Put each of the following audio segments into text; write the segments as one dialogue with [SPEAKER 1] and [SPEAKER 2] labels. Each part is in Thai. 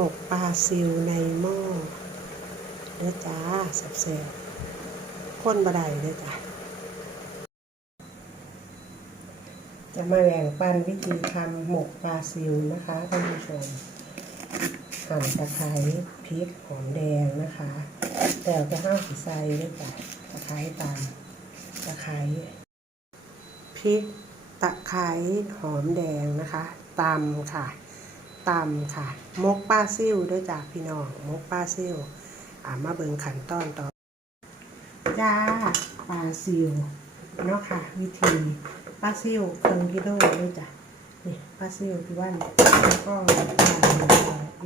[SPEAKER 1] หมกปลาซิวในหม้อเด้อจ้าแซ่บๆข้นบะไดเด้อจ้าจะมาแบ่งปันวิธีทำหมกปลาซิวนะคะท่านผู้ชมหั่นตะไคร้พริกหอมแดงนะคะ แต่จะห้าสีใส่ด้วยจ้ะตะไคร้ตามตะไคร้พริกตะไคร้หอมแดงนะคะตำค่ะ ตำค่ะ มกป้าซิ่วด้วยจ้ะพี่น้องมกป้าซิ่วอ่ามาเบิงขันตอนต่อจ้าปลาซิวเนาะค่ะ วิธีปลาซิ่วครึ่งกิโลด้วยจ้ะนี่ปลาซิวพี่วันแล้วก็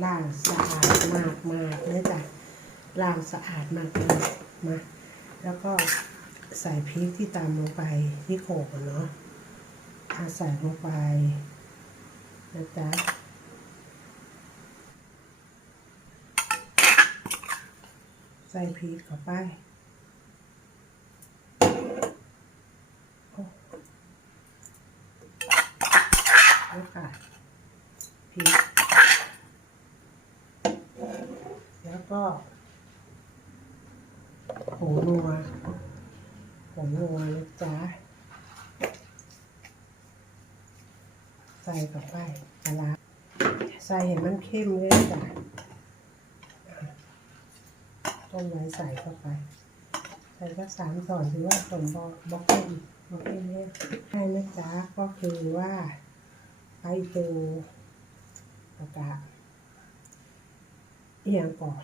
[SPEAKER 1] ล้างสะอาดมากมากๆเลยจ้ะล้างสะอาดมากมากมาแล้วก็ใส่พริกที่ตามลงไปที่โขกเนาะเอาใส่ลงไปนะจ๊ะ ใส่พริกเข้าไปโอ้แล้วค่ะพริกแล้วก็ผงนัวผงนัวนะจ๊ะใส่เข้าไปปลาร้าใส่เห็นมันเข้มเลยจ้ะ ต้มไว้ใส่เข้าไป ใส่สักสามส่อนถือว่าสมบอกบอกเข้มบอกเข้มเนี่ยให้นะจ๊ะก็คือว่าไปดูแล้วก็เอียงก่อน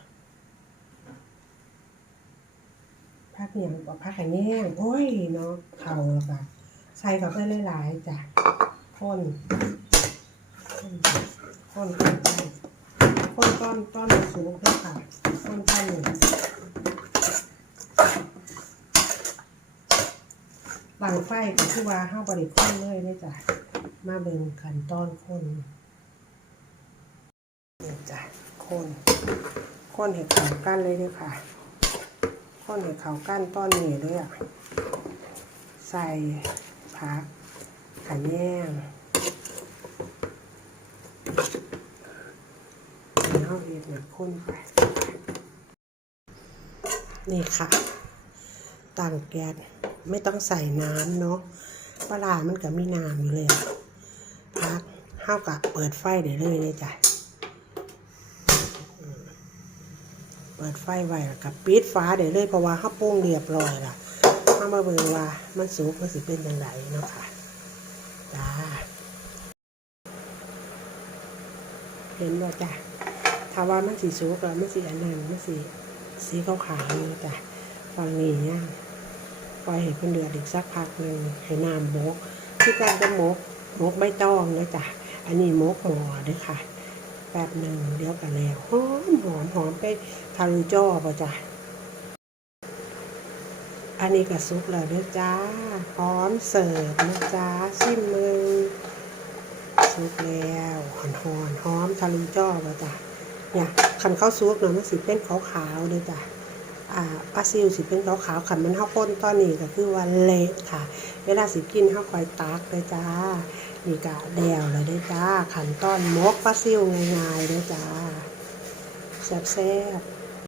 [SPEAKER 1] พักเอียงก่อนพักแข็งแง่งโอ้ยเนาะเข่าแล้วก็ใส่กับเพื่อนหลายๆจ้ะข้นข้นข้นข้น ข้นต้นต้นสูงด้วยค่ะข้นต้นหนึ่งหลังไฟก็คือว่าห้าบริข้นเลยเนี่จ้ะมาเบิ่งขันตอนคนนี่จ้ะคนคนเห็ดเขากั้นเลยเด้วยค่ะคนเห็ดเขากั้นต้อนหนี้เลยอะใส่ผักขะแยงเอาเห็ดเนี่ยคนไป นี่ค่ะตั้งแก๊สไม่ต้องใส่น้ำเนาะปลามันก็มีน้ำอยู่เลย พักห้าวกะเปิดไฟได้เลยเลยจ้ะเปิดไฟไว้แล้วกับปิดฟ้าได้เลยเพราะว่าข้าวโป้งเรียบร้อยละข้ามาเบิ่งว่ามันสุกมันสิเป็นยังไงเนาะค่ะจ้าเห็นบ่จ้ะ ถ้าว่ามันสีสุกแล้วมันสีอันนั้นมันสีสีขาวๆนี่จ้ะฟังนี้เนี่ยปล่อยให้เพิ่นเดือดอีกสักพักหนึ่งให้น้ำมกที่การจะมกมกใบตองนะจ๊ะอันนี้มกหมอเด้วยค่ะแป๊บหนึ่งเดี๋ยวกันแล้วหอมหอมหอมไปทารุจ้อป่ะจ้ะอันนี้ก็ซุกแล้วด้อจ้า พร้อมเสิร์ฟนะจ๊ะชิมมือซุกแล้วหอนหอนหอมทารุจ้อป่ะจ้ะ เนี่ยคันข้าวซุกเนาะมันสิเป็นขาวๆเลยจ้ะอ่าปลาซิวสิเป็นขาวๆขันมันข้าวข้นตอนนี้ก็คือว่าเละค่ะ เวลาสิกินข้าวคอยตักเลยจ้านี่กะแดวเลยได้จ้าขันต้อนมกปลาซิวง่ายๆเลยจ้าแซ่บๆ